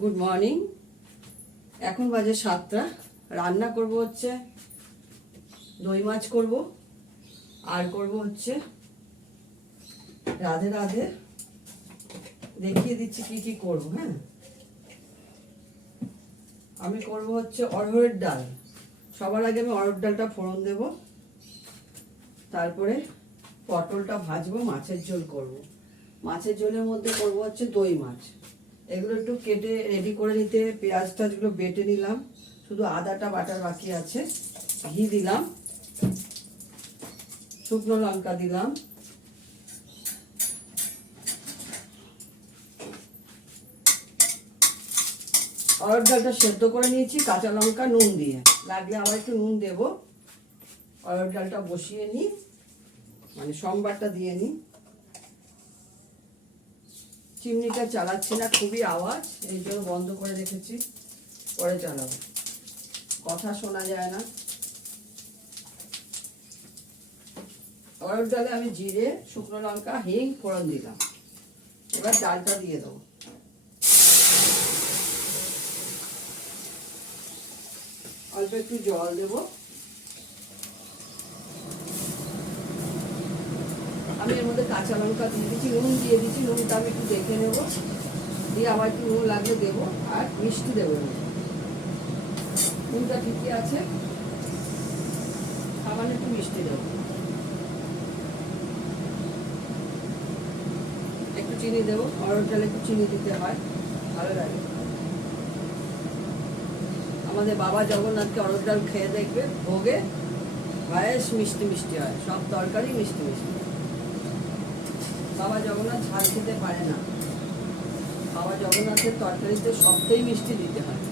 Good morning. এখন বাজে 7টা। রান্না করব হচ্ছে দই মাছ করব, আর করব হচ্ছে রাধে রাধে। দেখিয়ে দিচ্ছি কি কি করব। হ্যাঁ, আমি করব হচ্ছে অড়হরের ডাল। সবার আগে আমি অড়হর ডালটা ফোড়ন দেব, তারপরে পটলটা ভাজবো, মাছের ঝোল করব। মাছের ঝোলের মধ্যে করব হচ্ছে দই মাছ। এগুলো একটু কেটে রেডি করে নিতে, পেঁয়াজ টাজগুলো বেটে নিলাম, শুধু আদাটা বাটার বাকি আছে। ঘি দিলাম, শুকনো লঙ্কা দিলাম, অড়হর ডালটা সেদ্ধ করে নিয়েছি কাঁচা লঙ্কা নুন দিয়ে, লাগলে আবার একটু নুন দেব। অড়হর ডালটা বসিয়ে নিই, মানে সোমবারটা দিয়ে নিই। চিমনিটা চালাচ্ছি না, খুবই আওয়াজ, এই জন্য বন্ধ করে রেখেছি, পরে চালাবো, কথা শোনা যায় না। অড়হর ডালে আমি জিরে, শুকনো লঙ্কা, হিং ফোড়ন দিলাম। এবার ডালটা দিয়ে দেবো। অল্প একটু জল দেব। আমি এর মধ্যে কাঁচা লঙ্কা দিয়ে দিচ্ছি, নুন দিয়ে দিচ্ছি। নুনটা আমি একটু দেখে নেবো, দিয়ে আবার একটু নুন লাগলে দেবো, আর মিষ্টি দেবো। নুনটা ঠিকই আছে, সামান্য একটু মিষ্টি দেবো, একটু চিনি দেবো। অড়হর ডালে একটু চিনি দিতে হয়, ভালো লাগে। আমাদের বাবা জগন্নাথকে অড়হর ডাল খেয়ে দেখবে, ভোগে বেশ মিষ্টি মিষ্টি হয়, সব তরকারি মিষ্টি মিষ্টি। বাবা জগন্নাথ ঝাল খেতে পারে না, বাবা জগন্নাথের তরকারিতে সবটাই মিষ্টি দিতে হয়।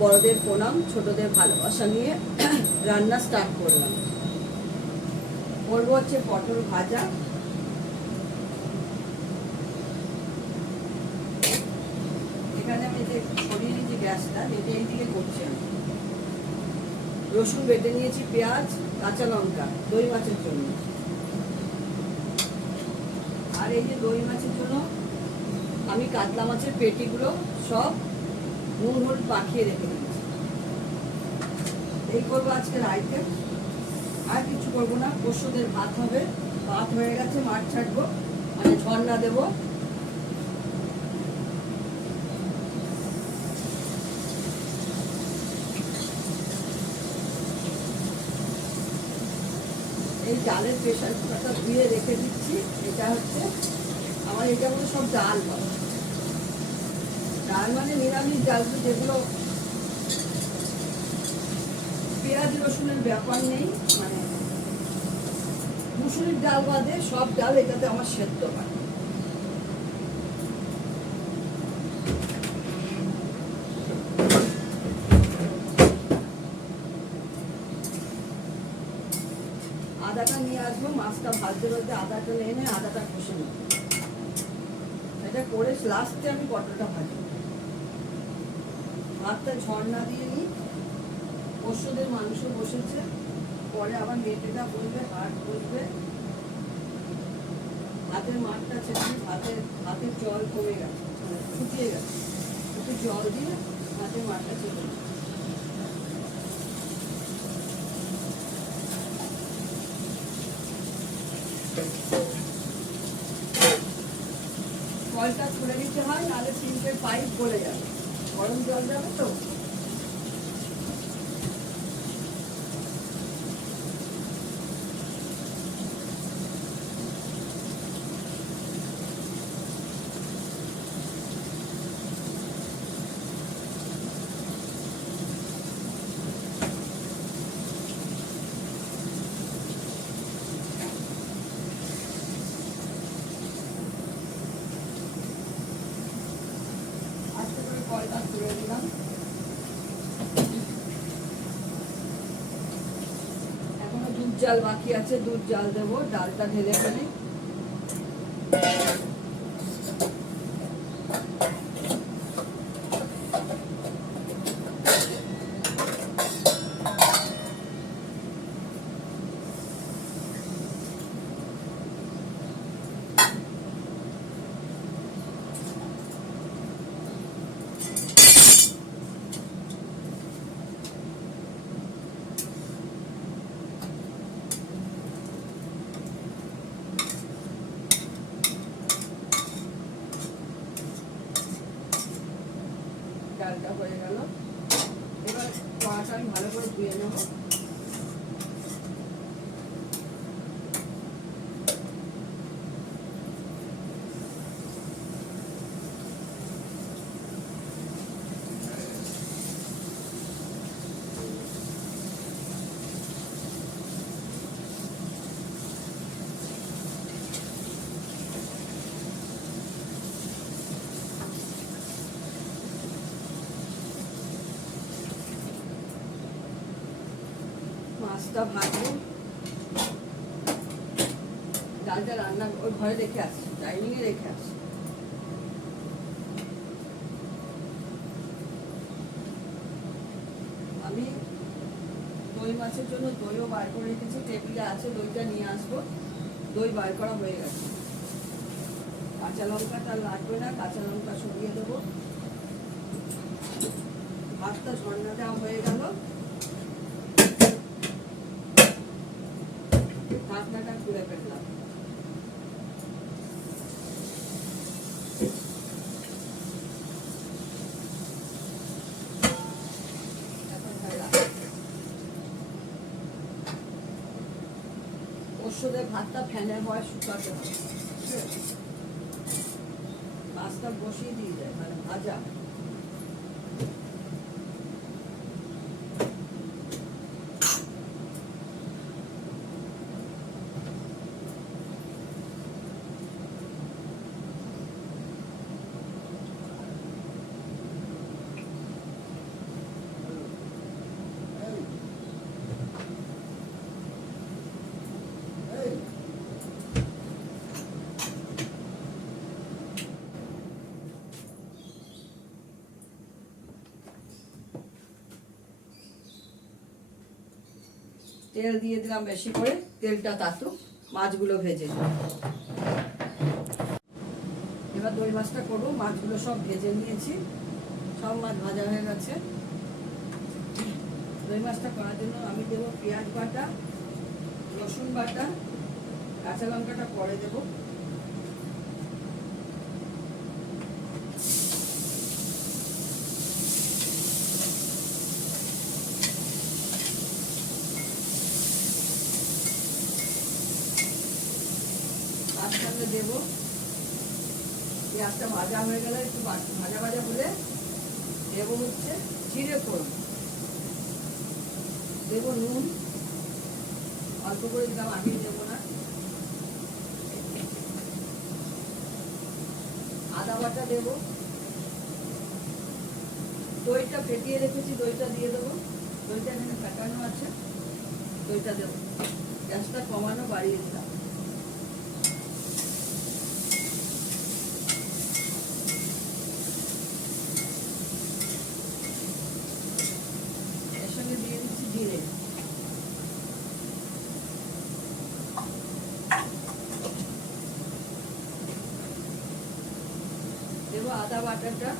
বড়দের প্রণাম, ছোটদের ভালোবাসা নিয়ে রান্না স্টার্ট করলাম। করবো হচ্ছে পটল ভাজা। এখানে আমি যে সরিয়ে নিয়েছি গ্যাসটা, এটা এইদিকে করছি আমি। রসুন বেটে নিয়েছি, পেঁয়াজ, কাঁচা লঙ্কা, দই মাছের জন্য। আর এই যে দই মাছের জন্য আমি কাতলা মাছের পেটিগুলো সব নুন হলুদ মাখিয়ে রেখে দিয়েছি। এই করবো আজকের আইটেম, আর কিছু করবো না। পরশুদের ভাত হবে, ভাত হয়ে গেছে, মাছ ছাড়বো, মানে ঝর্ণা দেবো। এই ডালের প্রেশার কুকারটা ধুয়ে রেখে দিচ্ছি। এটা হচ্ছে আমার, এটা হলো সব ডাল হবে। ডাল মানে নিরামিষ ডাল, যেগুলো পেঁয়াজ রসুনের ব্যাপার নেই, মানে মুসুরির ডাল বাদে সব ডাল এটাতে আমার সেদ্ধ হয়। আদাটা নিয়ে আসবো, মাছটা ভাজতে ভাজতে আদাটা এনে আদাটা কষে নেবো। এটা করে লাস্টে আমি পটলটা ভাজবো। ভাতটা ঝর্ণা দিয়ে নিই। পরশুদের মাংস বসেছে, পরে আবার মেটেটা বসবে, হাট বসবে। ভাতের মাঠটা ছেড়ে ভাতের জল কমে গেছে, শুকিয়ে গেছে, একটু জল দিয়ে ভাতের মাঠটা ছেড়ে দিই। জলটা খুলে দিতে হয়, নাহলে সিঙ্কের পাইপ গলে যাবে, গরম জল যাবে তো। কলটা তুলে দিলাম। এখনো দুধ জাল বাকি আছে, দুধ জাল দেবো। ডালটা ঢেলে ফেলি। হয়ে গেল। এবার কড়াটা আমি ভালো করে ধুয়ে নেব। মাছটা ভাজবো, ডালটা রান্না ওই ঘরে রেখে আসছি, ডাইনিংয়ে রেখে আসছি। আমি দই মাছের জন্য দইও বার করে রেখেছি, টেবিলে আছে, দইটা নিয়ে আসবো। দই বার করা হয়ে গেছে। কাঁচা লঙ্কাটা লাগবে না, কাঁচা লঙ্কা সরিয়ে দেবো। ভাতটা ঝর্ণাটা হয়ে গেল, ঢাকনাটা খুলে ফেললাম। ওষুধে ভাতটা ফ্যানের হয় শুকাতে হবে। মাছটা বসিয়ে দিয়ে যায়, মানে ভাজা। তেল দিয়ে দিলাম বেশি করে, তেলটা তাতুক, মাছগুলো ভেজে নিই। এবার দই মাছটা করবো। মাছগুলো সব ভেজে নিয়েছি, সব মাছ ভাজা হয়ে গেছে। দই মাছটা করার জন্য আমি দেবো পেঁয়াজ বাটা, রসুন বাটা, কাঁচা লঙ্কাটা পরে দেবো। তার সঙ্গে দেবো, পেঁয়াজটা ভাজা হয়ে গেলে একটু ভাজা ভাজা হলে দেবো হচ্ছে জিরে ফোড়ন, দেবো নুন অল্প করে দিলাম, আমি দেবো না। আদা বাটা দেবো, দইটা ফেটিয়ে রেখেছি, দইটা দিয়ে দেবো। দইটা এখানে ফেটানো আছে, দইটা দেবো। গ্যাসটা কমানো, বাড়িয়ে দিলাম। এর সঙ্গে দিয়ে দিচ্ছি জিরে, দেবো আদা বাটাটা,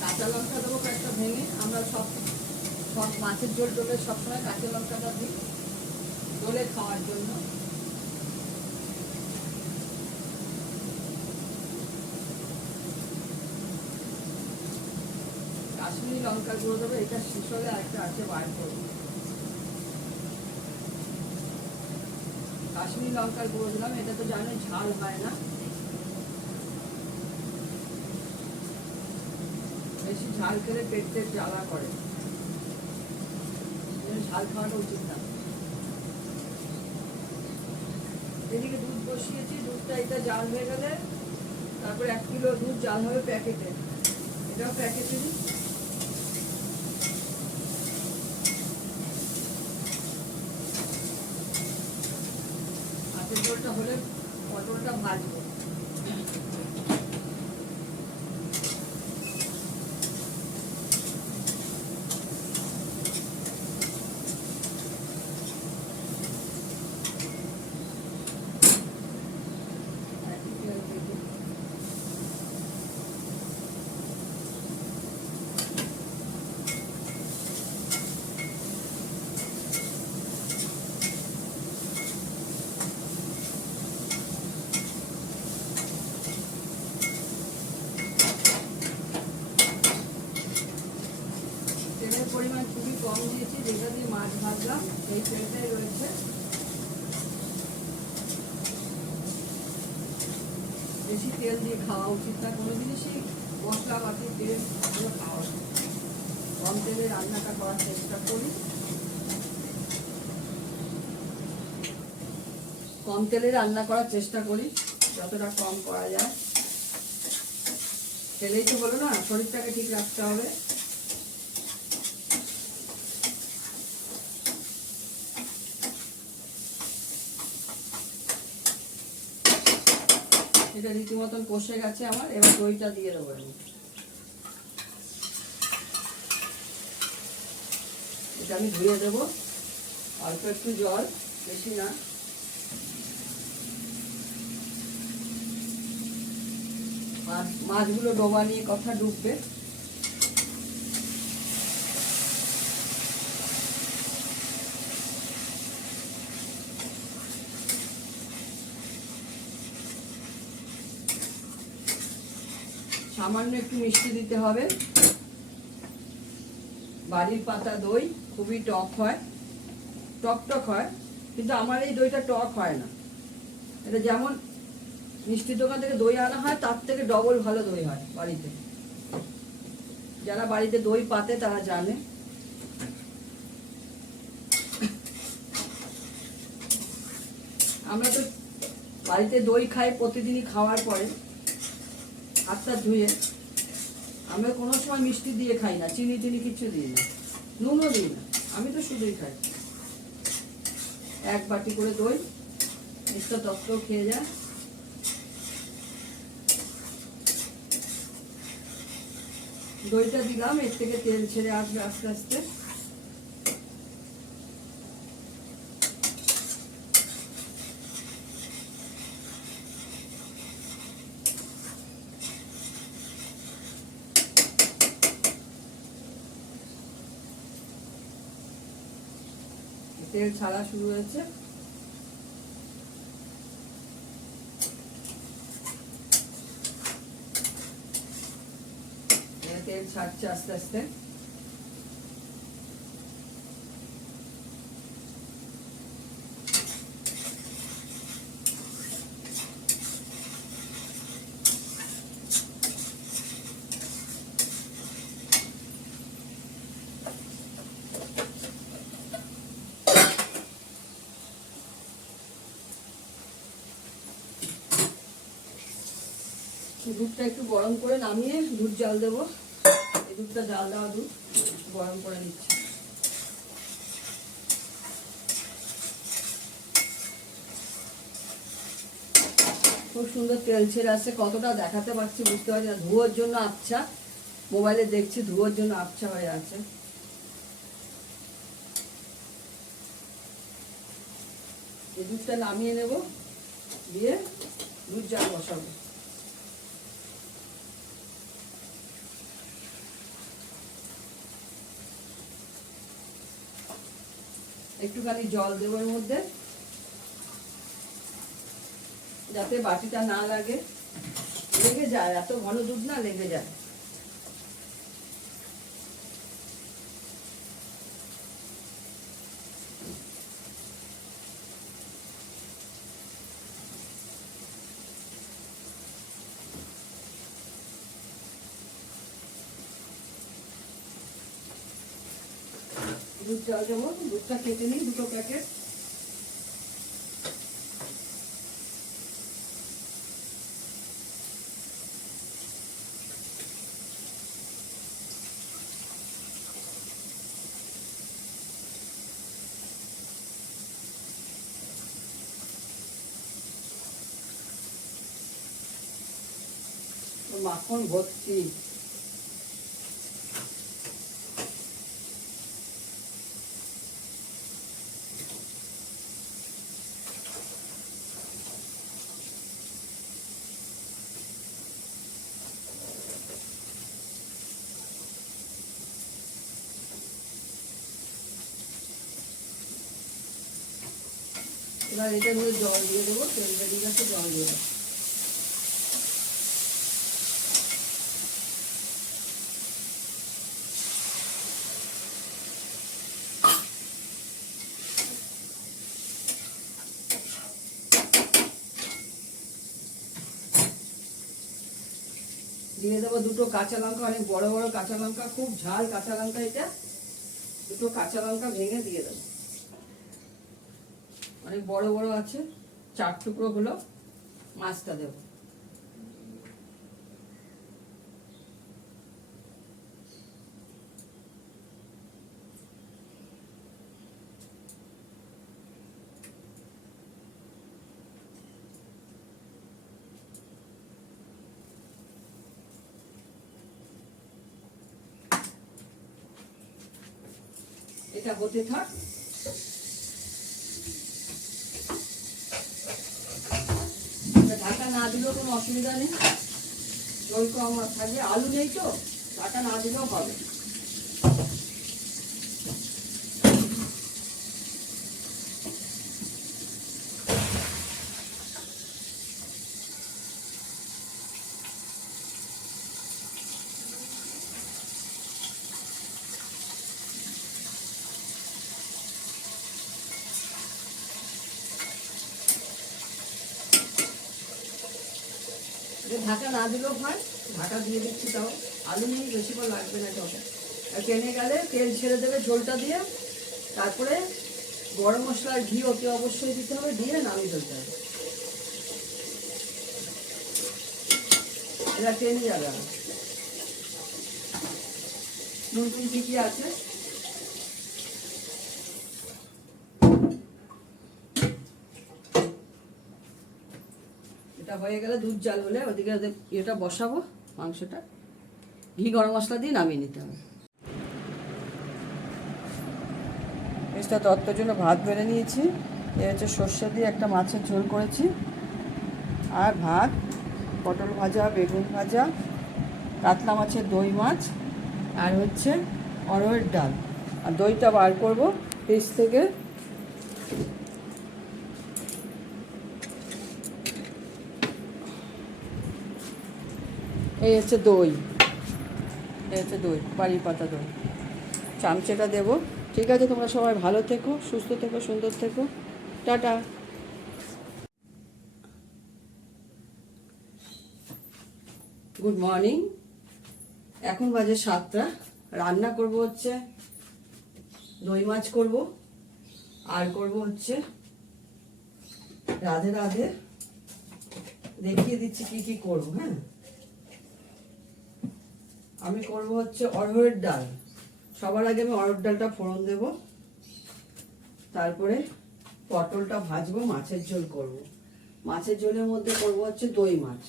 কাঁচা লঙ্কা দেবো কয়েকটা ভেঙে। আমরা সব মাছের ঝোল টোলে সবসময় কাঁচা লঙ্কাটা দিই, দোলে খাওয়ার জন্য। কাশ্মীরি লঙ্কা গুঁড়ো দেবো, এটা শেষ হলে আরেকটা আছে, বার করবো। কাশ্মীরি লঙ্কার গুঁড়ো দিলাম, এটা তো জানো ঝাল হয় না, বেশি ঝাল খেলে পেটে জ্বালা করে, ঝাল খাওয়াটা উচিত না। এদিকে দুধ বসিয়েছি, দুধটা এটা জাল হয়ে গেলে তারপর 1 কিলো দুধ জাল হবে প্যাকেটে, এটাও প্যাকেটে দিই। হাতের ঝোলটা হলে পটলটা ভাজবো। কম দিয়েছি, যেটা দিয়ে মাছ ভাজলাম সেই তেলটাই রয়েছে। বেশি তেল দিয়ে খাওয়া উচিত না কোনো জিনিসই, মশলা পাতি তেল এগুলো খাওয়া উচিত। কম তেলে রান্নাটা করার চেষ্টা করি, কম তেলে রান্না করার চেষ্টা করি, যতটা কম করা যায়। তেলেই তো বলো না, শরীরটাকে ঠিক রাখতে হবে। এটা রীতিমতন কষে গেছে আমার, এবার দইটা দিয়ে দেবো। এটা আমি ধুয়ে দেবো, অল্প একটু জল, বেশি না। আর মাছগুলো ডোবা নিয়ে কথা ডুববে। সামান্য একটু মিষ্টি দিতে হবে। বাড়ির পাতা দই খুবই টক হয়, টক টক হয়, কিন্তু আমার এই দইটা টক হয় না। এটা যেমন মিষ্টির দোকান থেকে দই আনা হয় তার থেকে ডবল ভালো দই হয় বাড়িতে। যারা বাড়িতে দই পাতে তারা জানে। আমরা তো বাড়িতে দই খাই প্রতিদিনই, খাওয়ার পরে হাতটা ধুয়ে। আমরা কোনো সময় মিষ্টি দিয়ে খাই না, চিনি টিনি কিচ্ছু দিই না, নুনও দিই না, আমি তো শুধুই খাই। এক বাটি করে দই, মিষ্টা তত্ত্ব খেয়ে যায়। দইটা দিলাম, এর থেকে তেল ছেড়ে আসবে আস্তে আস্তে। তেল ছাড়া শুরু হয়েছে। তেল ছাড়ছে আস্তে আস্তে। দুধটা একটু গরম করে নামিয়ে দুধ জাল দেবো। এই দুধটা জাল দেওয়া দুধ গরম করে নিচ্ছি। খুব সুন্দর তেল ছেড়ে আসছে, কতটা দেখাতে পারছি বুঝতে পারছি না, ধোয়ার জন্য আবছা, মোবাইলে দেখছি ধোয়ার জন্য আবছা হয়ে আছে। এই দুধটা নামিয়ে নেব, দিয়ে দুধ জাল বসাবো। একটুখানি জল দেবো এর মধ্যে, যাতে বাটিটা না লাগে, লেগে যায়, এত ঘন দুধ না লেগে যায়। দুধ জল দেবো, দুধটা কেটে নিই, দুটো প্যাকেট। মাখন ভর্তি। এবার এটার মধ্যে জল দিয়ে দেবো, তেল বেরিয়ে গেছে, জল দিয়ে দেবো। দিয়ে দেবো দুটো কাঁচা লঙ্কা, অনেক বড় বড় কাঁচা লঙ্কা, খুব ঝাল কাঁচা লঙ্কা এটা। দুটো কাঁচা লঙ্কা ভেঙে দিয়ে দেবো, অনেক বড় বড় আছে। 4 টুকরো হলো মাছটা দেবো। এটা হতে থাক। ঢাকা না দিলেও কোনো অসুবিধা নেই, জল কম থাকবে, আলু নেই তো ঢাকা না দিলেও হবে। ঢাকা না দিলেও হয়, ঢাকা দিয়ে দিচ্ছি, তাও আলু নেই, বেশিক্ষণ লাগবে না। যখন টেনে গেলে তেল ছেড়ে দেবে ঝোলটা দিয়ে, তারপরে গরম মশলার ঘি ওকে অবশ্যই দিতে হবে, দিয়ে নামিয়ে ফেলতে হবে। এটা টেনে যাবে না। নুন টুন কি আছে এটা হয়ে গেলে দুধ জাল হলে ওদিকে এটা বসাবো, মাংসটা ঘি গরম মশলা দিয়ে নামিয়ে নিতে হবে। এক্সট্রা তত্ত্বের জন্য ভাত বেড়ে নিয়েছি, এ হচ্ছে সর্ষে দিয়ে একটা মাছের ঝোল করেছি, আর ভাত, পটল ভাজা, বেগুন ভাজা, কাতলা মাছের দই মাছ, আর হচ্ছে অরহরের ডাল। আর দইটা বার করব ফ্রিজ থেকে। এই হচ্ছে দই, এই হচ্ছে দই, বাড়ির পাতা দই। চামচেটা দেবো। ঠিক আছে, তোমরা সবাই ভালো থেকো, সুস্থ থেকো, সুন্দর থেকো, টাটা। Good morning. এখন বাজে 7টা। রান্না করব হচ্ছে দই মাছ করব, আর করব হচ্ছে রাধে রাধে, দেখিয়ে দিচ্ছি কি কি করব। হ্যাঁ, আমি করব হচ্ছে অরহরের ডাল। সবার আগে আমি অরহর ডালটা ফোড়ন দেব, তারপরে পটলটা ভাজবো, মাছের ঝোল করব। মাছের ঝোলের মধ্যে করব হচ্ছে দই মাছ।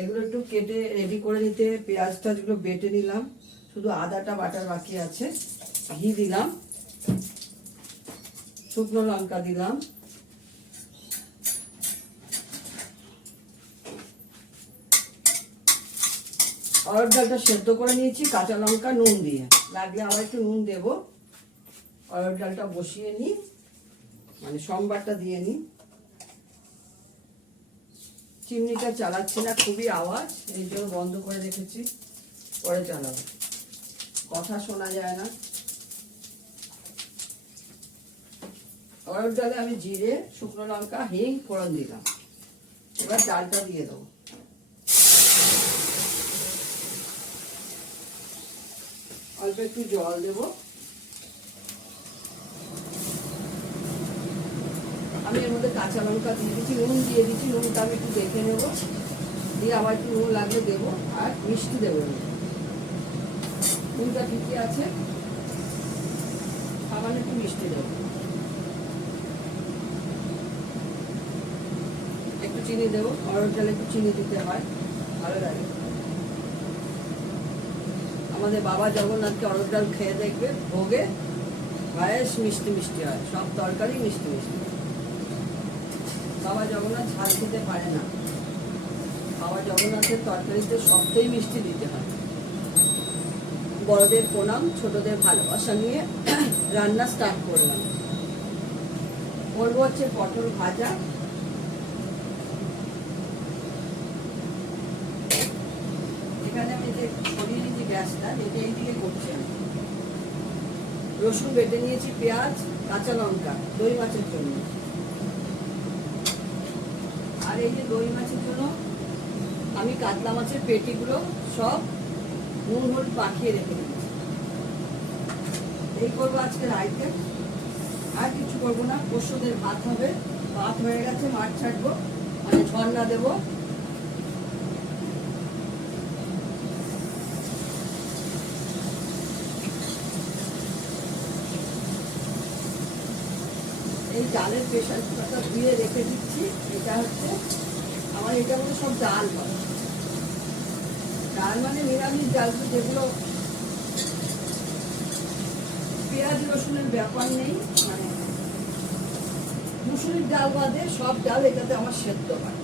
এগুলো একটু কেটে রেডি করে নিতে, পেঁয়াজ টাজগুলো বেটে নিলাম, শুধু আদাটা বাটার বাকি আছে। ঘি দিলাম, শুকনো লঙ্কা দিলাম, অরহর ডালটা সেদ্ধ করে নিয়েছি কাঁচা লঙ্কা নুন দিয়ে, লাগলে আবার একটু নুন দেব। অরহর ডালটা বসিয়ে নিই, মানে সম্বারটা দিয়ে নিই। চিমনিটা চালাচ্ছি না, খুবই আওয়াজ, এই জন্য বন্ধ করে রেখেছি, পরে চালাবো, কথা শোনা যায় না। অরহর ডালে আমি জিরে, শুকনো লঙ্কা, হিং ফোড়ন দিলাম। এবার ডালটা দিয়ে দেবো। অল্প একটু জল দেব। আমি এর মধ্যে কাঁচা লঙ্কা দিয়ে দিচ্ছি, নুন দিয়ে দিচ্ছি, নুনটা আমি একটু দেখে নেবো, দিয়ে আবার একটু নুন লাগলে দেবো, আর মিষ্টি দেবো। নুনটা ঠিকই আছে, সামান্য একটু মিষ্টি দেবো, একটু চিনি দেবো। অরহর ডালে একটু চিনি দিতে হয়, ভালো লাগে। আমাদের বাবা জগন্নাথকে অরহর ডাল খেয়ে দেখবে, ভোগে বেশ মিষ্টি মিষ্টি হয়, সব তরকারি মিষ্টি মিষ্টি। বাবা জগন্নাথ ঝাল খেতে পারে না, বাবা জগন্নাথের তরকারিতে সবটাই মিষ্টি দিতে হয়। বড়দের প্রণাম, ছোটদের ভালোবাসা নিয়ে রান্না স্টার্ট করলাম। করবো হচ্ছে পটল ভাজা, এখানে আমি যে সরিয়ে নিয়েছি গ্যাসটা, এটা এইদিকে করছি আমি। রসুন বেটে নিয়েছি, পেঁয়াজ, কাঁচা লঙ্কা, দই মাছের জন্য। আর এই যে দই মাছের জন্য আমি কাতলা মাছের পেটিগুলো সব নুন হলুদ মাখিয়ে রেখে দিয়েছি। এই করবো আজকের আইটেম, আর কিছু করবো না। পরশুদের ভাত হবে, ভাত হয়ে গেছে, মাছ ছাড়বো, মানে ঝর্ণা দেবো। এই ডালের প্রেশার কুকারটা ধুয়ে রেখে দিচ্ছি। এটা হচ্ছে আমার, এটা হলো সব ডাল হয়। ডাল মানে নিরামিষ ডাল, যেগুলো পেঁয়াজ রসুনের ব্যাপার নেই, মানে মুসুরির ডাল বাদে সব ডাল এটাতে আমার সেদ্ধ হয়।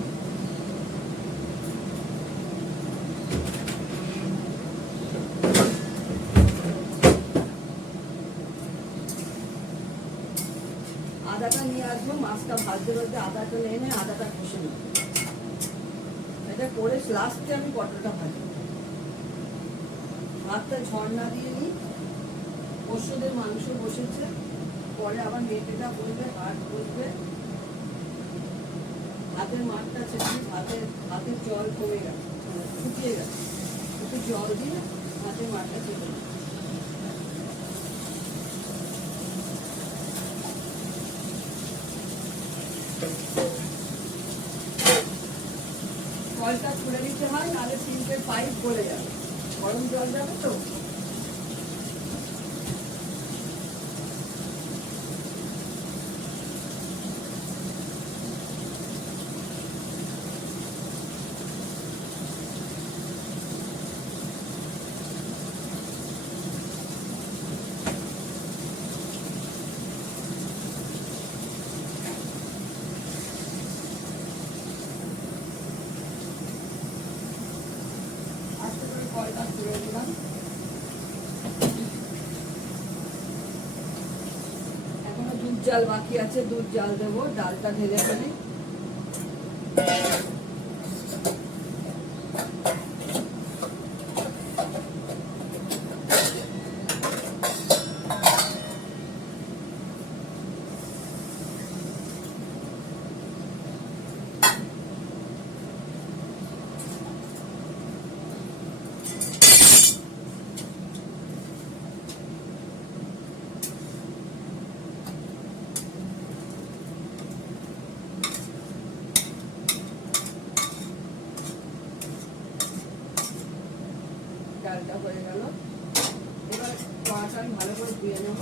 আদাটা নিয়ে আসবো, মাছটা ভাজতে ভাজতে আদাটা এনে আদাটা কষে নেব। এটা করে লাস্টে আমি পটলটা ভাজি। ভাতটা ঝর্ণা দিয়ে নিই। পরশুদের মাংস বসেছে, পরে আবার মেটেটা বসবে, হাট বসবে। ভাতের মাঠটা ছেড়ে ভাতের জল কমে গেছে, শুকিয়ে গেছে, একটু জল দিয়ে ভাতের মাঠটা ছেড়ে দিই। জলটা খুলে দিতে হয়, নাহলে সিঙ্কের পাইপ গলে যাবে, গরম জল যাবে তো। কয়টা তুলে দিলাম। এখনো দুধ জাল বাকি আছে, দুধ জাল দেবো। ডালটা ঢেলে ফেলি। ডালটা হয়ে গেল, এবার কড়াটা আমি ভালো করে ধুয়ে নেব।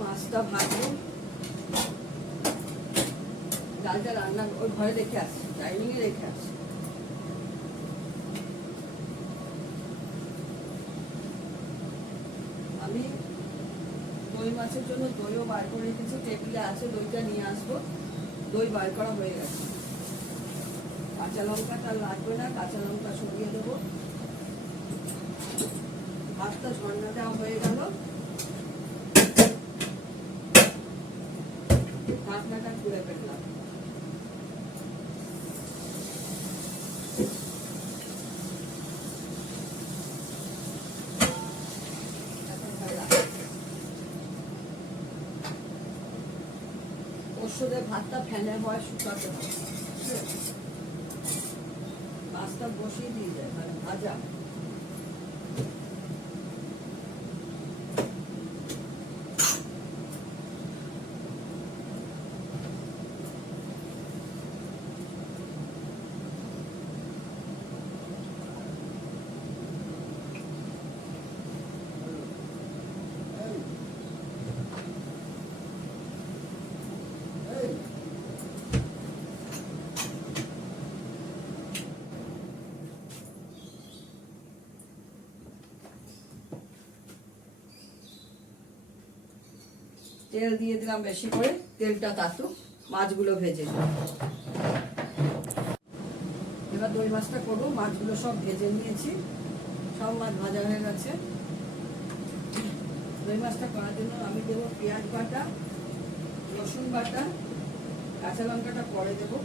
মাছটা ভাজবো, ডালটা রান্না ওই ঘরে রেখে আসছি, ডাইনিং এ রেখে আসছি। আমি দই মাছের জন্য দইও বার করে রেখেছি, টেবিলে আছে, দইটা নিয়ে আসবো। দই বার করা হয়ে গেছে। কাঁচা লঙ্কাটা লাগবে না, কাঁচা লঙ্কা সরিয়ে দেবো। ভাতটা ঝর্ণা দেওয়া হয়ে গেল, ঢাকনাটা খুলে ফেললাম। পরশুদের ভাতটা ফেনে হয়, শুকাতে হয়। মাছটা বসিয়ে দিয়ে যায়, মানে ভাজা। তেল দিয়ে দিলাম বেশি করে, তেলটা তাতুক, মাছগুলো ভেজে দিলাম। এবার দই মাছটা করবো। মাছগুলো সব ভেজে নিয়েছি, সব মাছ ভাজা হয়ে গেছে। দই মাছটা করার জন্য আমি দেবো পেঁয়াজ বাটা, রসুন বাটা, কাঁচা লঙ্কাটা পরে দেবো।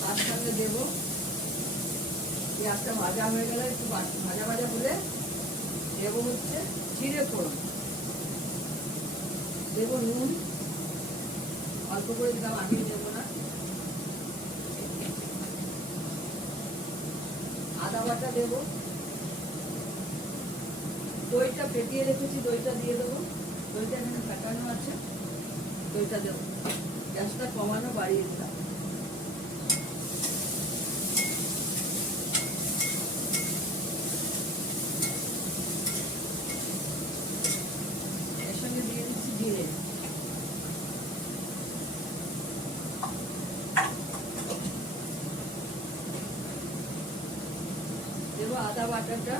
তার সঙ্গে দেবো পেঁয়াজটা ভাজা হয়ে গেলে, একটু ভাজা ভাজা হলে দেবো হচ্ছে জিরে ফোড়ন, দেবো নুন, অল্প করে দিলাম, আমি দেবো না। আদা বাটা দেবো, দইটা ফেটিয়ে রেখেছি, দইটা দিয়ে দেবো। দইটা এখানে ফেটানো আছে, দইটা দেবো। গ্যাসটা কমানো, বাড়িয়ে দিলাম। এর সঙ্গে দিয়ে দিচ্ছি জিরে, দেবো আদা বাটাটা,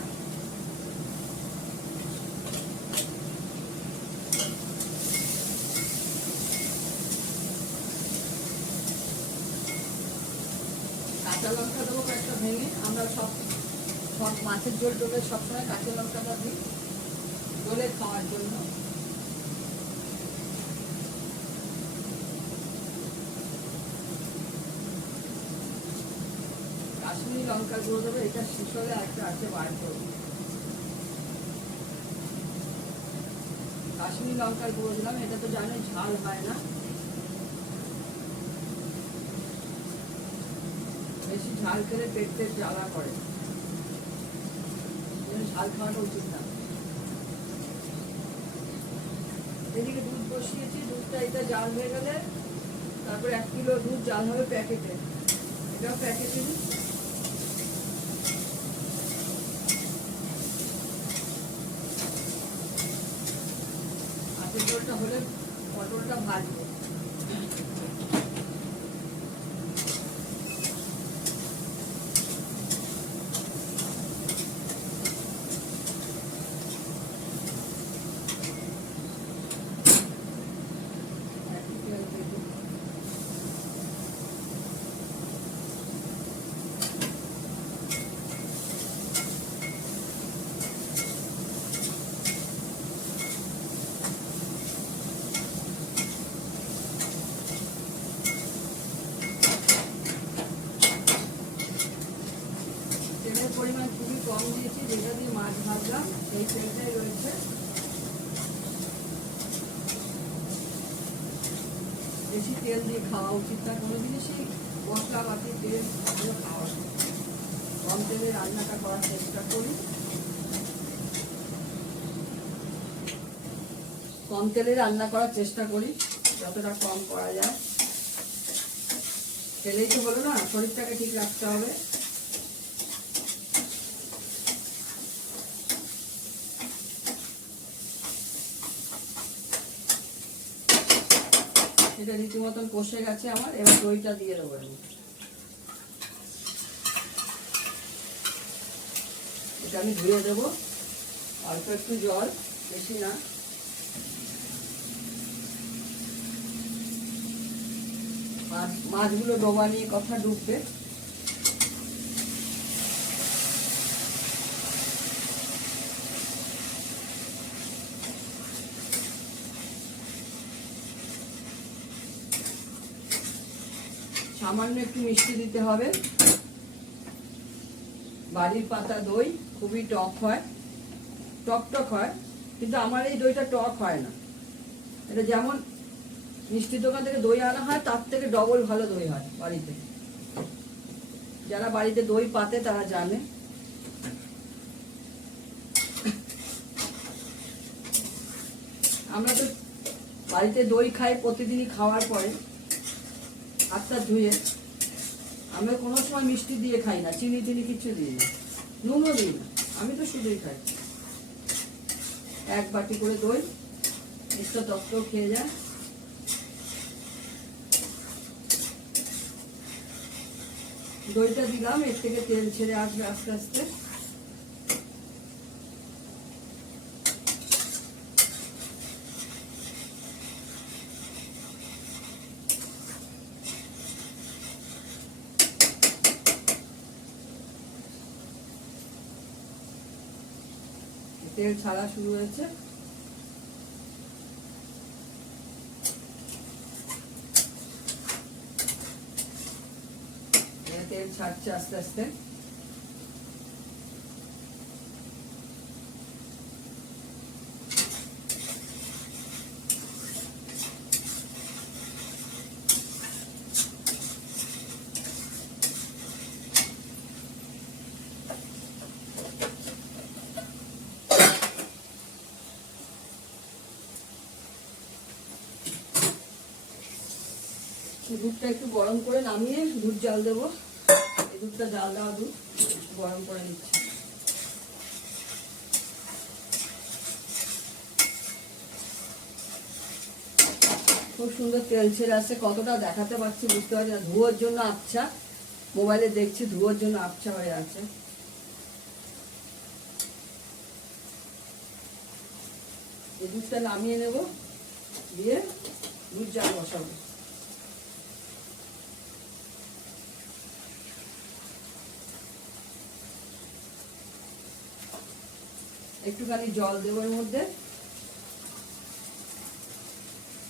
কাঁচা লঙ্কা দেবো কয়েকটা ভেঙে। আমরা সব মাছের ঝোল টোলে সবসময় কাঁচা লঙ্কাটা দিই ঝোলে খাওয়ার জন্য। কাশ্মীরি লঙ্কা গুঁড়ো দেবো, এটা শেষ হলে একটা আছে বার করবো। কাশ্মীরি লঙ্কার গুঁড়ো দিলাম, এটা তো জানোই ঝাল হয় না, বেশি ঝাল খেলে পেট জ্বালা করে, ঝাল খাওয়াটা উচিত না। এদিকে দুধ বসিয়েছি, দুধটা এটা জাল হয়ে গেলে তারপরে 1 কিলো দুধ জাল হবে প্যাকেটে, এটাও প্যাকেটে দিই। ঝোলটা হলে পটলটা ভাজবো। তেলের পরিমাণ খুবই কম দিয়েছি, যেটা দিয়ে মাছ ভাজলাম সেই তেলটাই রয়েছে। বেশি তেল দিয়ে খাওয়া উচিত না কোনো জিনিসই, মশলা বাটি তেল এগুলো খাওয়া উচিত। কম তেলে রান্নাটা করার চেষ্টা করি, কম তেলে রান্না করার চেষ্টা করি, যতটা কম করা যায়। খেলেই তো হলো না, শরীরটাকে ঠিক রাখতে হবে। এটা রীতিমতন কষে গেছে আমার, এবার দইটা দিয়ে দেবো। এটা আমি ধুয়ে দেবো, অল্প একটু জল, বেশি না। মাছগুলো ডোবা নিয়ে কথা ডুববে। সামান্য একটু মিষ্টি দিতে হবে। বাড়ির পাতা দই খুবই টক হয়, টক হয়, কিন্তু আমার এই দইটা টক হয় না। এটা যেমন মিষ্টির দোকান থেকে দই আনা হয় তার থেকে ডবল ভালো দই হয় বাড়িতে। যারা বাড়িতে দই পাতে তারা জানে। আমরা তো বাড়িতে দই খাই প্রতিদিনই, খাওয়ার পরে হাতটা ধুয়ে। আমরা কোনো সময় মিষ্টি দিয়ে খাই না, চিনি টিনি কিছু দিই না, নুনও দিই না, আমি তো শুধুই খাই। 1 বাটি করে দই, মিষ্টি তত্ত্ব খেয়ে যায়। দইটা দিলাম, এর থেকে তেল ছেড়ে আসবে আস্তে আস্তে। তেল ছাড়া শুরু হয়েছে। তেল ছাড়ছে আস্তে আস্তে। দুধটা একটু গরম করে নামিয়ে দুধ জাল দেবো। এই দুধটা জাল দেওয়া দুধ গরম করে নিচ্ছি। খুব সুন্দর তেল ছেড়ে আসছে, কতটা দেখাতে পারছি বুঝতে পারছি না, ধোয়ার জন্য আবছা, মোবাইলে দেখছি ধোয়ার জন্য আবছা হয়ে আছে। এই দুধটা নামিয়ে নেব, দিয়ে দুধ জাল বসাবো। একটুখানি জল দেবো এর মধ্যে,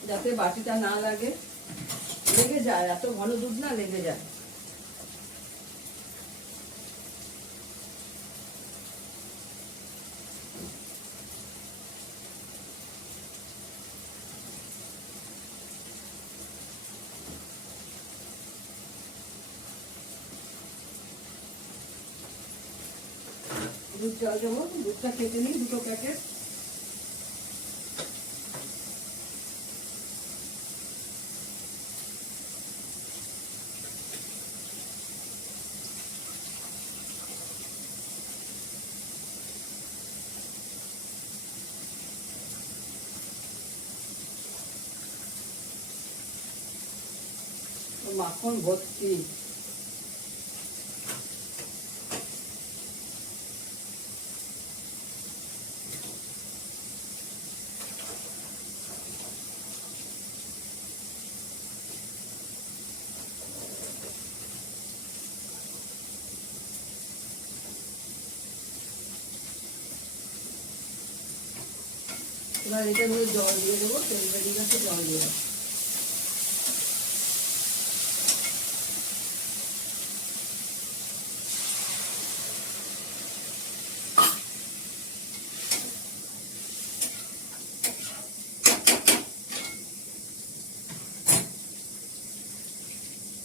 যাতে বাটিটা না লাগে, লেগে যায়, এত ঘন দুধ না লেগে যায়। দুধ জল দেবো, দুধটা কেটে নিই 2 প্যাকেট। মাখন ভর্তি। এবার এটা নিয়ে জল দিয়ে দেবো, তেল বেরিয়ে গেছে, জল দিয়ে দেবো।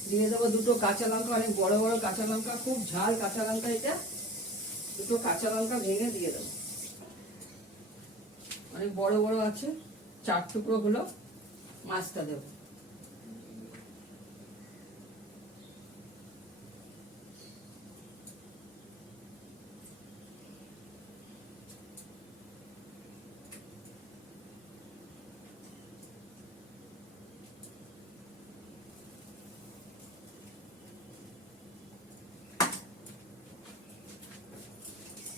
দিয়ে দেবো 2টো কাঁচা লঙ্কা, অনেক বড় বড় কাঁচা লঙ্কা, খুব ঝাল কাঁচা লঙ্কা এটা। 2টো কাঁচা লঙ্কা ভেঙে দিয়ে দেবো, অনেক বড় বড় আছে। 4 টুকরো হলো। মাছটা দেবো।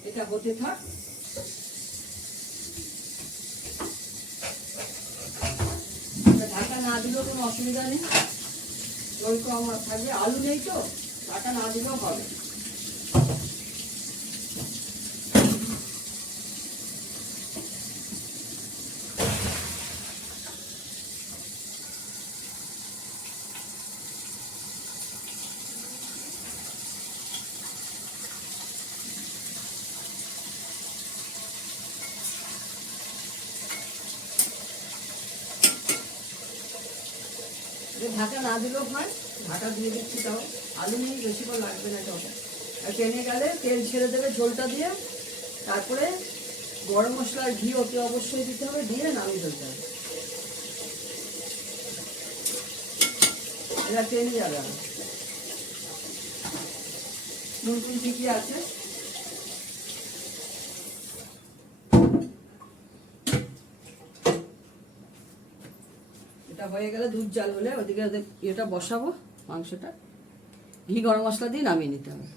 এটা হতে থাক। ঢাকা না দিলেও কোনো অসুবিধা নেই, জল কম থাকবে, আলু নেই তো, ঢাকা না দিলেও হবে। ঢাকা না দিলেও হয়, ঢাকা দিয়ে দিচ্ছি, তাও আলু নেই, বেশিক্ষণ লাগবে না। তখন টেনে গেলে তেল ছেড়ে দেবে ঝোলটা দিয়ে, তারপরে গরম মশলার ঘি ওতে অবশ্যই দিতে হবে, দিয়ে নামিয়ে ফেলতে হবে। এটা টেনে যাবে না। নুন টুন ঠিকই আছে। এটা হয়ে গেলে দুধ জাল হলে ওদিকে এটা বসাবো মাংসটা। ঘি গরম মশলা দিয়ে নামিয়ে নিতে হবে।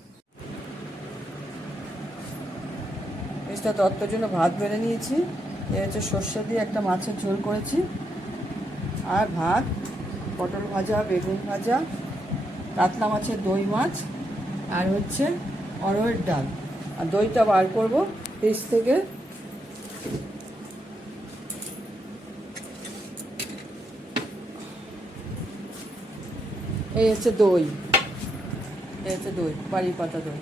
পেঁয়াজটা তত্ত্বের জন্য ভাত বেড়ে নিয়েছি। এ হচ্ছে সর্ষে দিয়ে একটা মাছের ঝোল করেছি, আর ভাত, পটল ভাজা, বেগুন ভাজা, কাতলা মাছের দই মাছ, আর হচ্ছে অরহরের ডাল। আর দইটা বার করব ফ্রিজ থেকে। এই হচ্ছে দই, এই হচ্ছে দই, বাড়ির পাতা দই।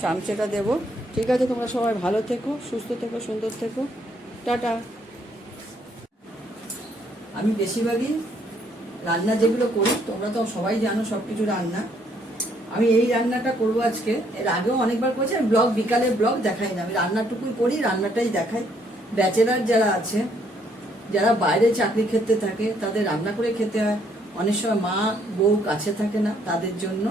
চামচেটা দেবো। ঠিক আছে, তোমরা সবাই ভালো থেকো, সুস্থ থেকো, সুন্দর থেকো, টাটা। আমি বেশিরভাগই রান্না যেগুলো করি, তোমরা তো সবাই জানো সব কিছু রান্না। আমি এই রান্নাটা করবো আজকে। এর আগেও অনেকবার করেছি, আমি ব্লগ, বিকালে ব্লগ দেখাই না, আমি রান্নাটুকুই করি, রান্নাটাই দেখাই। ব্যাচেলার যারা আছে, যারা বাইরে চাকরি ক্ষেত্রে থাকে, তাদের রান্না করে খেতে হয়। অনেক সময় মা বউ কাছে থাকে না, তাদের জন্য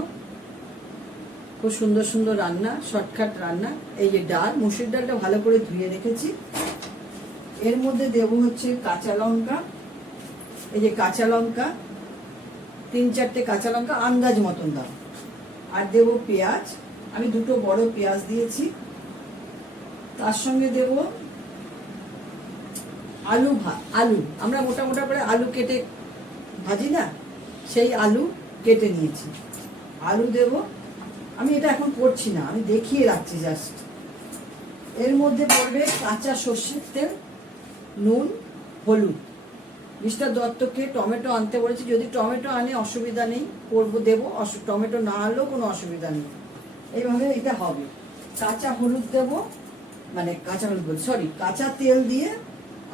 খুব সুন্দর সুন্দর রান্না, শর্টকাট রান্না। এই যে ডাল, মুসুর ডালটা ভালো করে ধুয়ে রেখেছি। এর মধ্যে দেবো হচ্ছে কাঁচা লঙ্কা। এই যে কাঁচা লঙ্কা, 3-4টে কাঁচা লঙ্কা আন্দাজ মতন দাও। আর দেব পেঁয়াজ, আমি 2টো বড় পেঁয়াজ দিয়েছি। তার সঙ্গে দেব আলু। আলু আমরা মোটা মোটা করে আলু কেটে ভাজি না, সেই আলু কেটে নিয়েছি। আলু দেব। আমি এটা এখন করছি না, আমি দেখিয়ে রাখছি জাস্ট। এর মধ্যে পড়বে কাঁচা সর্ষের তেল, নুন, হলুদ। মিস্টার দত্তকে টমেটো আনতে বলেছি, যদি টমেটো আনে অসুবিধা নেই, করবো, দেবো। টমেটো না আনলেও কোনো অসুবিধা নেই। এইভাবে এটা হবে। কাঁচা হলুদ দেব, মানে কাঁচা হলুদ বলছি, সরি, কাঁচা তেল দিয়ে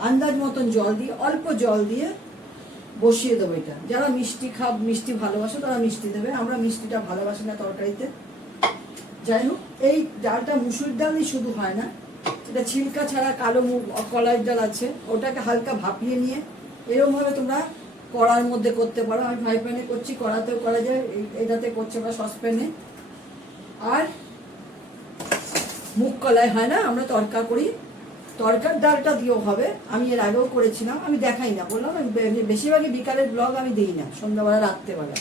আন্দাজ মতন জল দিয়ে, অল্প জল দিয়ে বসিয়ে দেবো এটা। যারা মিষ্টি ভালোবাসে তারা মিষ্টি দেবে, আমরা মিষ্টিটা ভালোবাসি না তরকারিতে। যাই হোক, এই ডালটা মুসুর ডালই শুধু হয় না, এটা ছিলকা ছাড়া কালো কলাইয়ের ডাল আছে, ওটাকে হালকা ভাপিয়ে নিয়ে এরকমভাবে তোমরা কড়ার মধ্যে করতে পারো। আমি ফ্রাই প্যানে করছি, কড়াতেও করা যায়, এটাতে করছে বা সসপ্যানে। আর মুগ কলাই হয় না, আমরা তরকা করি, তরকার ডালটা দিয়েও হবে। আমি এর আগেও করেছিলাম, আমি দেখাই না, বললাম বেশিরভাগই বিকালের ব্লগ আমি দিই না, সন্ধ্যাবেলা, রাত্রেবেলা।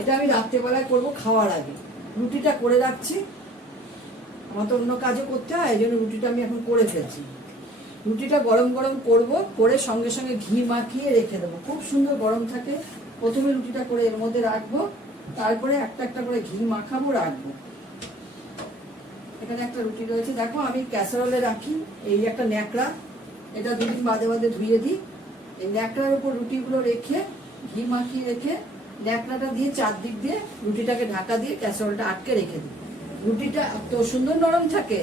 এটা আমি রাত্রেবেলায় করবো, খাওয়ার আগে। রুটিটা করে রাখছি, আমার তো অন্য কাজও করতে হয়, এই জন্য রুটিটা আমি এখন করে ফেলছি। রুটিটা গরম গরম করবো, করে সঙ্গে সঙ্গে ঘি মাখিয়ে রেখে দেবো, খুব সুন্দর গরম থাকে। প্রথমে রুটিটা করে এর মধ্যে রাখবো, তারপরে একটা একটা করে ঘি মাখাবো, রাখবো। এখানে একটা রুটি রয়েছে, দেখো আমি ক্যাসারোলে রাখি। এই একটা ন্যাকড়া, এটা 2 দিন বাদে বাদে ধুয়ে দিই। এই ন্যাকড়ার উপর রুটিগুলো রেখে, ঘি মাখিয়ে রেখে, ন্যাকড়াটা দিয়ে চারদিক দিয়ে রুটিটাকে ঢাকা দিয়ে ক্যাসারোলটা আটকে রেখে দিই। রুটিটা এত সুন্দর নরম থাকে।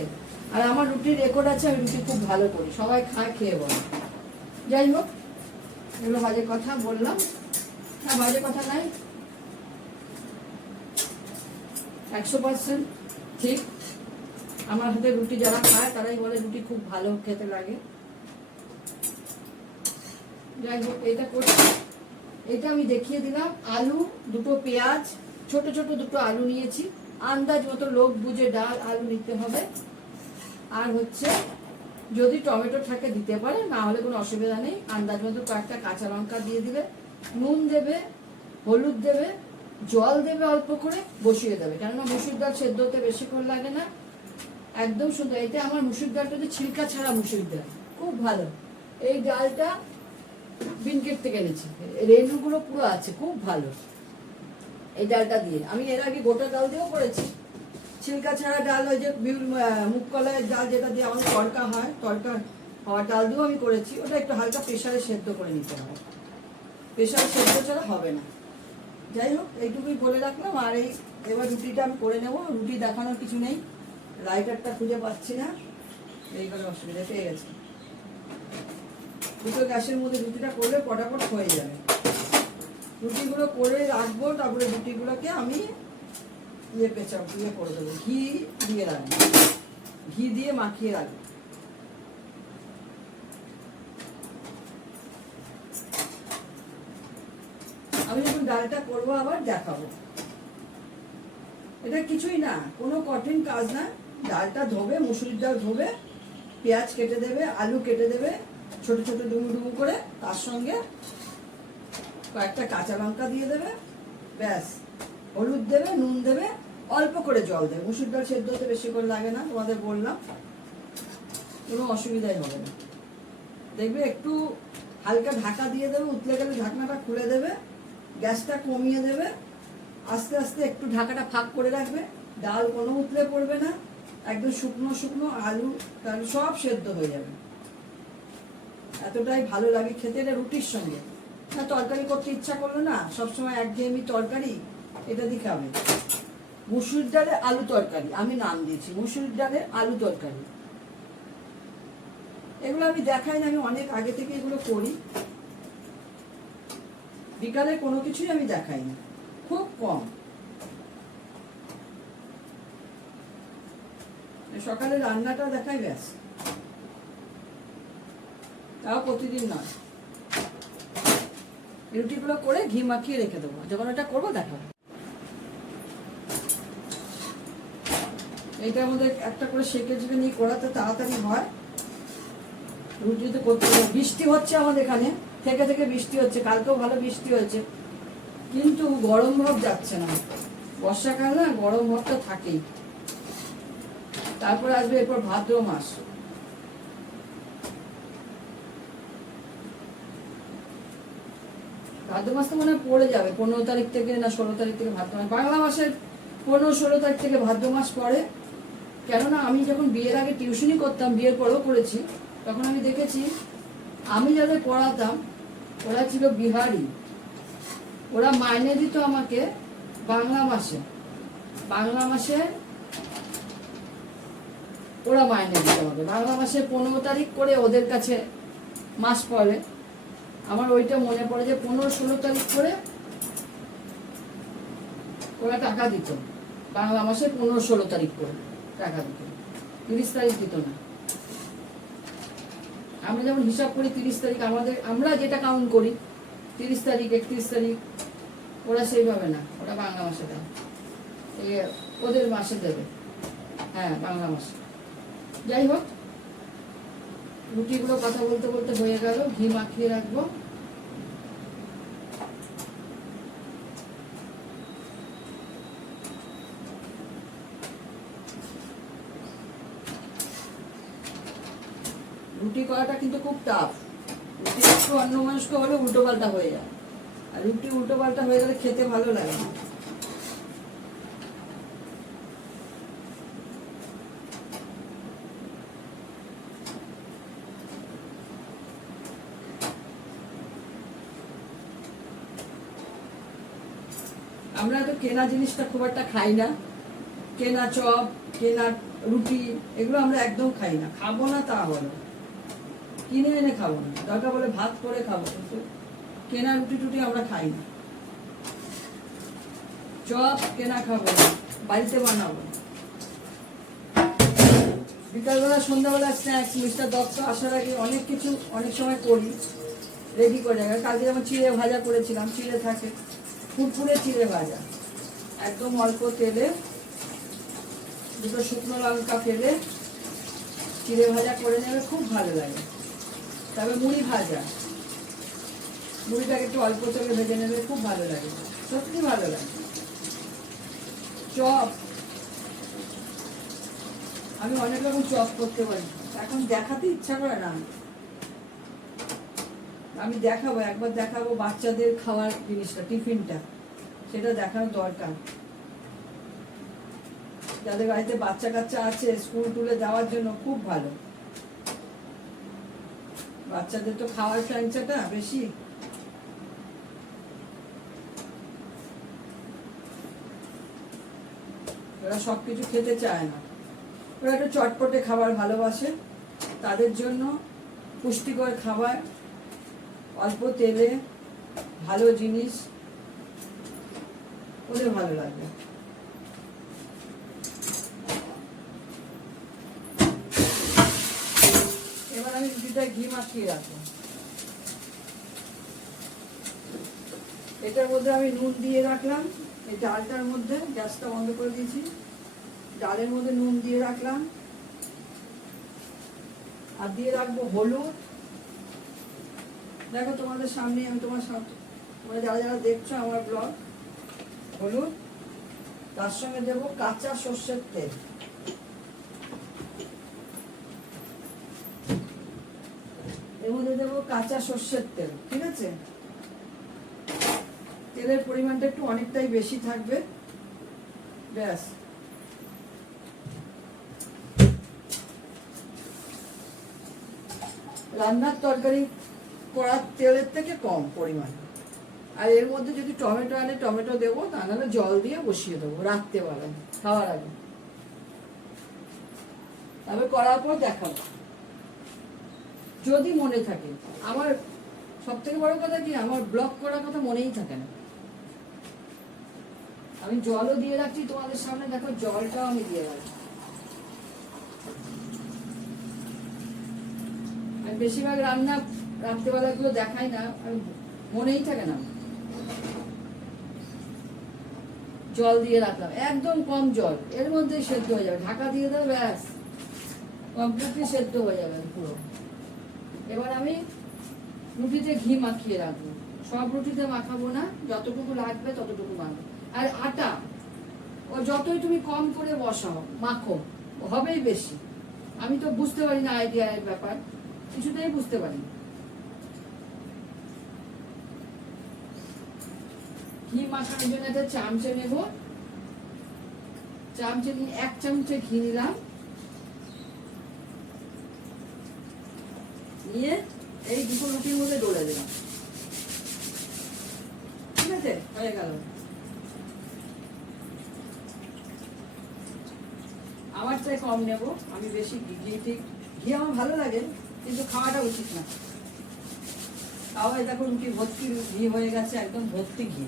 আর আমার রুটির রেকর্ড আছে, আমি রুটি খুব ভালো করি, সবাই খায়, খেয়ে বলে। যাই হোক, এগুলো বাজে কথা বললাম না, বাজে কথা নাই, 100% ঠিক। আমার হাতে রুটি যারা খায় তারাই বলে রুটি খুব ভালো খেতে লাগে। যাই হোক, এটা করছি, এটা আমি দেখিয়ে দিলাম। আলু, 2টো পেঁয়াজ, ছোট ছোট 2টো আলু নিয়েছি, আন্দাজ মতো লোক বুঝে ডাল আলু নিতে হবে। আর হচ্ছে যদি টমেটো থাকে দিতে পারে, না হলে কোনো অসুবিধা নেই। আন্দাজ মতো কয়েকটা কাঁচা লঙ্কা দিয়ে দিবে, নুন দেবে, হলুদ দেবে, জল দেবে অল্প করে, বসিয়ে দেবে। কেননা মুসুর ডাল সেদ্ধ হতে বেশিক্ষণ লাগে না, একদম সুন্দর। এটা আমার মুসুর ডালটা তো ছিলকা ছাড়া মুসুর ডাল, খুব ভালো। এই ডালটা বিনকেট থেকে এনেছি, রেণুগুলো পুরো আছে, খুব ভালো। এই ডালটা দিয়ে আমি এর আগে গোটা ডাল দিয়েও করেছি, ছিলকা ছাড়া ডাল, ওই যে মুগ কলাইয়ের ডাল যেটা দিয়ে আমাদের তড়কা হয়, তড়কা হওয়া ডাল দিয়েও আমি করেছি। ওটা একটু হালকা প্রেশারে সেদ্ধ করে নিতে হবে, প্রেশারে সেদ্ধ ছাড়া হবে না। যাই হোক, এইটুকুই বলে রাখলাম। আর এবার রুটিটা আমি করে নেবো। রুটি দেখানোর কিছু নেই, লাইটারটা খুঁজে পাচ্ছি না, এইবার অসুবিধা পেয়ে গেছে। 2টো গ্যাসের মধ্যে রুটিটা করলে পটাপট হয়ে যাবে। রুটিগুলো করে রাখবো, তারপরে রুটিগুলোকে আমি ইয়ে করে দেবো, ঘি দিয়ে রাখবো, ঘি দিয়ে মাখিয়ে রাখবো। আমি যখন ডালটা করবো আবার দেখাবো। এটা কিছুই না, কোনো কঠিন কাজ না। ডালটা ধোবে, মুসুরির ডাল ধোবে, পেঁয়াজ কেটে দেবে, আলু কেটে দেবে ছোট ছোট ডুমু ডুমু করে, তার সঙ্গে কয়েকটা কাঁচা লঙ্কা দিয়ে দেবে, ব্যাস হলুদ দেবে, নুন দেবে, অল্প করে জল দেবে। মুসুর ডাল সেদ্ধ হতে বেশি করে লাগে না, তোমাদের বললাম, কোনো অসুবিধাই হবে না। দেখবে একটু হালকা ঢাকা দিয়ে দেবে, উতলে গেলে ঢাকনাটা খুলে দেবে, গ্যাসটা কমিয়ে দেবে, আস্তে আস্তে একটু ঢাকাটা ফাঁক করে রাখবে। ডাল কোনো উতলে পড়বে না, একদম শুকনো শুকনো, আলু টালু সব সেদ্ধ হয়ে যাবে। এতটাই ভালো লাগে খেতে এটা রুটির সঙ্গে। না তরকারি করতে ইচ্ছা করলো না, সবসময় একঘেয়েমি তরকারি, এটা দিয়ে খাবে। মুসুর ডালে আলু তরকারি আমি নাম দিয়েছি, মুসুর ডালে আলু তরকারি। এগুলো আমি দেখাই না, আমি অনেক আগে থেকে এগুলো করি। বিকালে কোনো কিছুই আমি দেখাই না, খুব কম। সকালে রান্নাটা দেখাই ব্যাস, তাও প্রতিদিন নয়। রুটিগুলো করে ঘি মাখিয়ে রেখে দেবো, যখন এটা করবো দেখাবো। এইটার মধ্যে একটা করে সেঁকে যেতে নিয়ে করাতে তাড়াতাড়ি হয়। রুটিতে করতে হবে। বৃষ্টি হচ্ছে আমাদের এখানে, থেকে থেকে বৃষ্টি হচ্ছে, কালকেও ভালো বৃষ্টি হয়েছে, কিন্তু গরম ভাব যাচ্ছে না। বর্ষাকাল না, গরম ভাবটা থাকেই। তারপরে আসবে এরপর ভাদ্র মাস। ভাদ্র মাস তো মনে হয় পড়ে যাবে 15 তারিখ থেকে না 16 তারিখ থেকে ভাদ্র মাস। বাংলা মাসের 15-16 তারিখ থেকে ভাদ্র মাস পড়ে। কেননা আমি যখন বিয়ের আগে টিউশনই করতাম, বিয়ের পরেও করেছি, তখন আমি দেখেছি আমি যাদের পড়াতাম ওরা ছিল বিহারি, ওরা মাইনে দিত আমাকে বাংলা মাসে। বাংলা মাসে ওরা মাইনে দিত আমাকে বাংলা মাসে 15 তারিখ করে ওদের কাছে মাস পড়ে। আমার ওইটা মনে পড়ে যে 15-16 তারিখ করে ওরা টাকা দিত। বাংলা মাসে 15-16 তারিখ করে টাকা দিত, 30 তারিখ দিত না। আমরা যেমন হিসাব করি 30 তারিখ, আমরা যেটা কাউন্ট করি 30 তারিখ 31 তারিখ, ওরা সেইভাবে না, ওরা বাংলা মাসে দেয়, ওদের মাসে দেবে। হ্যাঁ, বাংলা মাসে। যাই হোক, রুটিগুলো কথা বলতে বলতে হয়ে গেল। ঘি মাখিয়ে রাখবো। রুটি করাটা কিন্তু খুব টাফ। রুটি একটু অন্যমনস্ক হলে উল্টো পাল্টা হয়ে যায়, আর রুটি উল্টো পাল্টা হয়ে গেলে খেতে ভালো লাগে না। আমরা তো কেনা জিনিসটা খুব একটা খাই না, কেনা চপ, কেনা রুটি, এগুলো আমরা একদম খাই না। খাবো না তা হলো, কিনে এনে খাবো না, দরকার বলে ভাত করে খাবো, কিন্তু কেনা রুটি টুটি আমরা খাই না। চপ কেনা খাবো না, বাড়িতে বানাবো। বিকালবেলা সন্ধ্যাবেলা স্ন্যাক্স, মিস্টার দত্ত আসার আগে অনেক কিছু অনেক সময় করি, রেডি করে রাখি। কালকে যেমন চিড়ে ভাজা করেছিলাম, চিড়ে থাকে, ফুরফুরে চিড়ে ভাজা, একদম অল্প তেলে 2 শুকনো লঙ্কা ফেলে চিড়ে ভাজা করে নেবে, খুব ভালো লাগে। তবে মুড়ি ভাজা, মুড়িটাকে একটু অল্প তেলে ভেজে নেবে, খুব ভালো লাগে, সত্যি ভালো লাগে। চপ, আমি অনেক রকম চপ করতে পারি, এখন দেখাতে ইচ্ছা করে না। আমি দেখাবো, একবার দেখাবো বাচ্চাদের খাওয়ার জিনিসটা, টিফিনটা, সেটা দেখানোর দরকার। যাদের বাড়িতে বাচ্চা কাচ্চা আছে স্কুল টুলে যাওয়ার জন্য খুব ভালো। বাচ্চাদের তো খাওয়ার ফ্যাংচাটা বেশি। ওরা সবকিছু খেতে চায় না, ওরা একটু চটপটে খাবার ভালোবাসে। তাদের জন্য পুষ্টিকর খাবার, অল্প তেলে ভালো জিনিস ওদের ভালো লাগবে। এবার আমি রুটিটা ঘি মাখিয়ে রাখবো। এটার মধ্যে আমি নুন দিয়ে রাখলাম, এই ডালটার মধ্যে, গ্যাসটা বন্ধ করে দিয়েছি, ডালের মধ্যে নুন দিয়ে রাখলাম, আর দিয়ে রাখবো হলুদ। দেখো তোমাদের সামনে, আমি তোমার সামনে, তোমরা যারা যারা দেখছো আমার ব্লগ, হলুদ তার সঙ্গে দেবো কাঁচা সর্ষের তেল। এর মধ্যে দেবো কাঁচা সর্ষের তেল, ঠিক আছে? তেলের পরিমাণটা একটু অনেকটাই বেশি থাকবে, ব্যাস। রান্নার তরকারি করার তেলের থেকে কম পরিমাণ। আর এর মধ্যে যদি টমেটো আনে টমেটো দেবো, তা নাহলে জল দিয়ে বসিয়ে দেবো রাত্রেবেলায় খাওয়ার আগে। তবে করার পর দেখাবো যদি মনে থাকে। আমার সব থেকে বড় কথা কি, আমার ব্লগ করার কথা মনেই থাকে না। আমি জলও দিয়ে রাখছি তোমাদের সামনে, দেখো জলটাও আমি দিয়ে রাখছি। আমি বেশিরভাগ রান্না রাত্রেবেলা গুলো দেখাই না, আমি মনেই থাকে না। জল দিয়ে রাখলাম, একদম কম জল, এর মধ্যে সেদ্ধ হয়ে যাবে। ঢাকা দিয়ে দেবো, ব্যাস কমপ্লিটলি সেদ্ধ হয়ে যাবে পুরো। এবার আমি রুটিতে ঘি মাখিয়ে রাখবো। সব রুটিতে মাখাবো না, যতটুকু লাগবে ততটুকু মাখবো। আর আটা ও যতই তুমি কম করে বসাও মাখো, হবেই বেশি। আমি তো বুঝতে পারি না আইডিয়ার ব্যাপার, কিছুতেই বুঝতে পারি। ঘি মাখানোর জন্য একটা চামচে নেব, চামচে নিয়ে 1 চামচে ঘি নিলাম, নিয়ে এই দুটো রুটির মধ্যে ডলে দিলাম। ঠিক আছে, হয়ে গেল। আমার চাই কম নেব, আমি বেশি ঘি আমার ভালো লাগে, কিন্তু খাওয়াটা উচিত না। তাও দেখো রুটি ভর্তি ঘি হয়ে গেছে, একদম ভর্তি ঘি।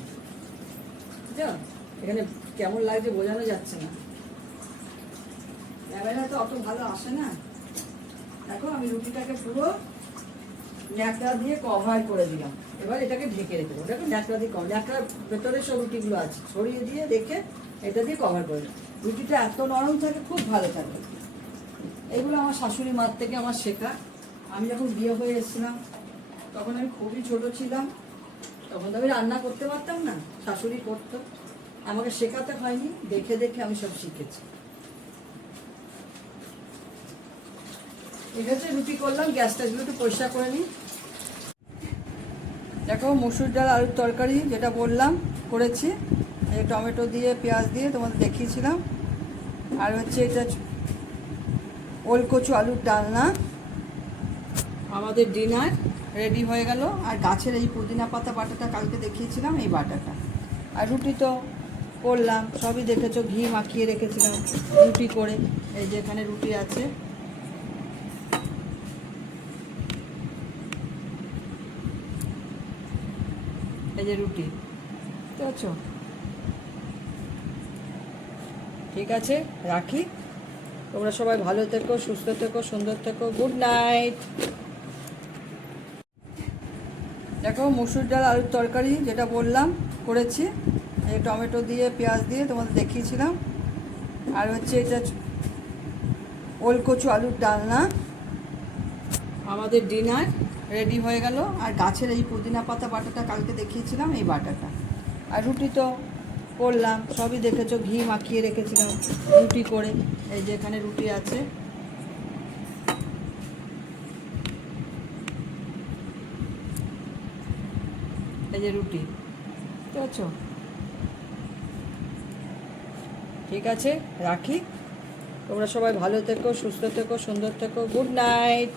এখানে কেমন লাগছে বোঝানো যাচ্ছে না, ক্যামেরা তো অত ভালো আসে না। দেখো আমি রুটিটাকে পুরো ন্যাকড়া দিয়ে কভার করে দিলাম। এবার এটাকে ঢেকে রেখে দেবো। দেখো ন্যাকড়া দিয়ে ন্যাকড়ার ভেতরে সব রুটিগুলো আছে, ছড়িয়ে দিয়ে রেখে এটা দিয়ে কভার করে দিলাম। রুটিটা এত নরম থাকে, খুব ভালো থাকে। এগুলো আমার শাশুড়ি মার থেকে আমার শেখা। আমি যখন বিয়ে হয়ে এসেছিলাম তখন আমি খুবই ছোট ছিলাম, তখন তো আমি রান্না করতে পারতাম না, শাশুড়ি করতো, আমাকে শেখাতে হয়নি, দেখে দেখে আমি সব শিখেছি। ঠিক আছে, রুটি করলাম, গ্যাসটা একটু পরিষ্কার করে নিই। দেখো মসুর ডাল আলুর তরকারি যেটা বললাম করেছি, এই টমেটো দিয়ে পেঁয়াজ দিয়ে তোমাদের দেখিয়েছিলাম। আর হচ্ছে এটা ওলকচু আলুর ডালনা। আমাদের ডিনার রেডি হয়ে গেল। আর গাছের এই পুদিনা পাতা বাটাটা কালকে দেখিয়েছিলাম, এই বাটাটা। আর রুটি তো করলাম, সবই দেখেছো, ঘি মাখিয়ে রেখেছিলাম রুটি করে। এই যে এখানে রুটি আছে, এই যে রুটি, ঠিক আছে? ঠিক আছে, রাখি। তোমরা সবাই ভালো থেকো, সুস্থ থেকো, সুন্দর থেকো। Good night. দেখো মসুর ডাল আলুর তরকারি যেটা বললাম করেছি, এই টমেটো দিয়ে পেঁয়াজ দিয়ে তোমাদের দেখিয়েছিলাম। আর হচ্ছে এটা ওলকচু আলুর ডালনা। আমাদের ডিনার রেডি হয়ে গেল। আর গাছের এই পুদিনা পাতা বাটাটা কালকে দেখিয়েছিলাম, এই বাটাটা। আর রুটি তো করলাম, সবই দেখেছো, ঘি মাখিয়ে রেখেছিলাম রুটি করে। এই যে এখানে রুটি আছে, এই যে রুটি, ঠিক আছে? ঠিক আছে, রাখি। তোমরা সবাই ভালো থেকো, সুস্থ থেকো, সুন্দর থেকো। Good night.